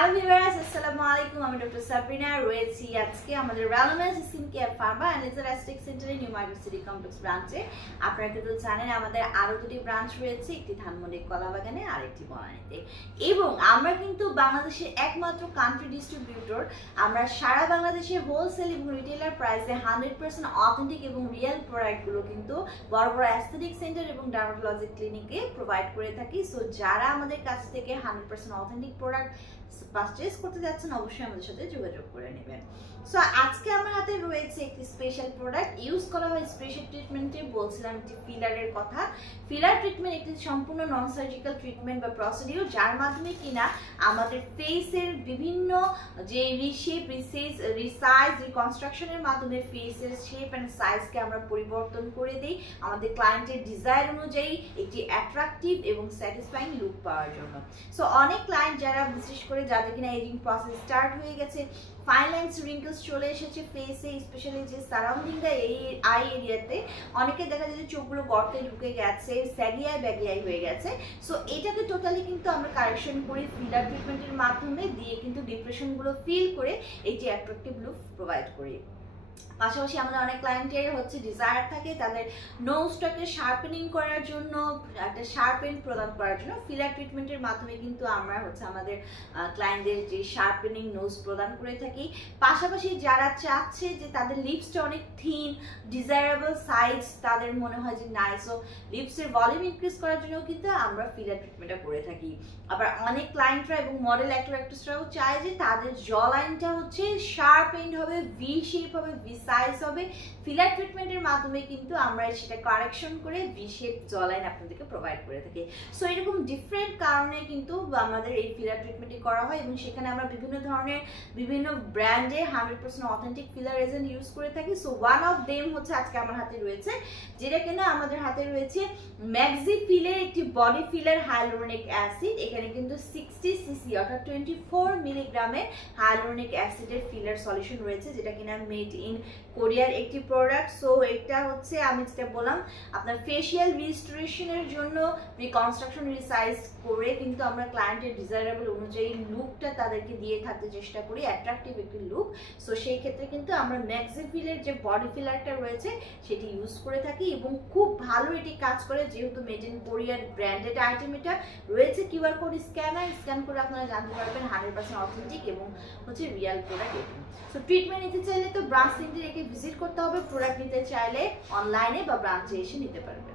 Hello viewers, আসসালামু আলাইকুম। আমি ডক্টর সাবরিনা রয়েছি আজকে আমাদের রেলমেন্স skin care pharma and laser aesthetic সেন্টারে নিউ মার্কেট সিটি কমপ্লেক্স ব্রাঞ্চে। আপনারা কিন্তু জানেন আমাদের আরো দুটি ব্রাঞ্চ রয়েছে, একটি ধানমন্ডি কলাবাগানে আর একটি বনানীতে। এবং আমরা কিন্তু বাংলাদেশের একমাত্র কান্ট্রি ডিস্ট্রিবিউটর। আমরা সারা বাংলাদেশে হোলসেল এবং রিটেলার প্রাইসে 100% অথেন্টিক এবং রিয়েল প্রোডাক্টগুলো কিন্তু বড় বড় অ্যাস্থেটিক সেন্টার এবং ডার্মাটোলজি ক্লিনিকে প্রোভাইড করে থাকি। সো যারা আমাদের কাছ থেকে 100% অথেন্টিক প্রোডাক্ট পারচেজ করতে যাচ্ছেন অবশ্যই আমাদের সাথে যোগাযোগ করে নেবেন। সো আজকে আমার হাতে রয়েছে একটি স্পেশাল প্রোডাক্ট ইউজ করা হয় স্পেশাল ট্রিটমেন্টে। বলছিলাম একটি ফিলারের কথা। ফিলার ট্রিটমেন্ট একটি সম্পূর্ণ নন সার্জিক্যাল ট্রিটমেন্ট বা প্রসিডিউর, যার মাধ্যমে কিনা আমাদের ফেসের বিভিন্ন যে রিশেপ রিসাইজ রিকনস্ট্রাকশনের মাধ্যমে ফেসের শেপ অ্যান্ড সাইজকে আমরা পরিবর্তন করে দিই আমাদের ক্লায়েন্টের ডিজায়ার অনুযায়ী একটি অ্যাট্রাকটিভ এবং স্যাটিসফাইং লুক পাওয়ার জন্য। সো অনেক ক্লায়েন্ট যারা বিশেষ করে যাদের কিনা এজিং প্রসেস স্টার্ট হয়ে গেছে, ফাইন লাইনস রিঙ্কেলস চলে এসেছে ফেসে, স্পেশালি যে সারাউন্ডিং দ্য আই এরিয়াতে অনেকে দেখা যায় যে চোখগুলো গর্তে ঢুকে গেছে, স্যাগিয়ায় ব্যাগিয়াই হয়ে গেছে। সো এটাকে টোটালি কিন্তু আমরা কারেকশন করি ফিলার ট্রিটমেন্টের মাধ্যমে দিয়ে কিন্তু ডিপ্রেশনগুলো ফিল করে এটি অ্যাট্রাকটিভ লুক প্রোভাইড করি। পাশাপাশি আমাদের অনেক ক্লায়েন্টের ডিজায়ার থাকে তাদের নোজটাকে শার্পেনিং করার জন্য, একটা শার্পেন প্রদান করার জন্য ফিলার ট্রিটমেন্টের মাধ্যমে কিন্তু আমরা আমাদের ক্লায়েন্টদের যে শার্পেনিং নোজ প্রদান করে থাকি। পাশাপাশি যারা চাচ্ছে যে তাদের লিপসটা অনেক থিন, ডিজায়ারেবল সাইজ তাদের মনে হয় যে নাইস, ও লিপসের ভলিউম ইনক্রিজ করার জন্য কিন্তু আমরা ফিলার ট্রিটমেন্টটা করে থাকি। আবার অনেক ক্লায়েন্টরা এবং মডেল অ্যাক্ট্রেসরাও চায় যে তাদের জ লাইনটা শার্পেন্ড হবে, ভি শেপ হবে, ভি সাইজ হবে। ফিলার ট্রিটমেন্টের মাধ্যমে কিন্তু আমরা সেটা কারেকশন করে ভি শেপ জ লাইন আপনাদেরকে প্রোভাইড করে থাকি। সো এরকম ডিফারেন্ট কারণে কিন্তু আমাদের এই ফিলার ট্রিটমেন্টটি করা হয় এবং সেখানে আমরা বিভিন্ন ধরনের বিভিন্ন ব্র্যান্ডে 100% অথেন্টিক ফিলার এজেন্ট ইউজ করে থাকি। সো ওয়ান অফ দেম আজকে আমার হাতে রয়েছে, যেটা কিনা আমাদের হাতে রয়েছে ম্যাক্সি ফিলের একটি বডি ফিলার হাইলোরনিক অ্যাসিড। এখানে কিন্তু 60 সিসি অর্থাৎ 24 মিলিগ্রামের হাইলোরনিক অ্যাসিডের ফিলার সলিউশন রয়েছে, যেটা কিনা মেড ইন কোরিয়ার একটি প্রোডাক্ট। সো এটা আমি যেটা বললাম আপনার ফেশিয়াল রিস্টোরেশনের জন্য রিকনস্ট্রাকশন রিসাইজ করে কিন্তু আমরা ক্লায়েন্টের ডিজায়ারেবল অনুযায়ী লুকটা তাদেরকে দিয়ে থাকতে চেষ্টা করি, অ্যাট্রাকটিভ একটি লুক। সো সেই ক্ষেত্রে কিন্তু আমরা ম্যাক্সিফিলের যে বডি ফিলারটা রয়েছে সেটি ইউজ করে থাকি এবং খুব ভালো এটি কাজ করে, যেহেতু মেড ইন কোরিয়ার ব্র্যান্ডেড আইটেম। এটা রয়েছে কিউআর কোড স্ক্যান করে আপনারা জানতে পারবেন 100% অথেন্টিক এবং রিয়েল প্রোডাক্ট এটি। সো ট্রিটমেন্ট নিতে চাইলে তো ব্রাঞ্চ সেন্টারে ভিজিট করতে হবে, প্রোডাক্ট নিতে চাইলে অনলাইনে বা ব্রাঞ্চে এসে নিতে পারবেন।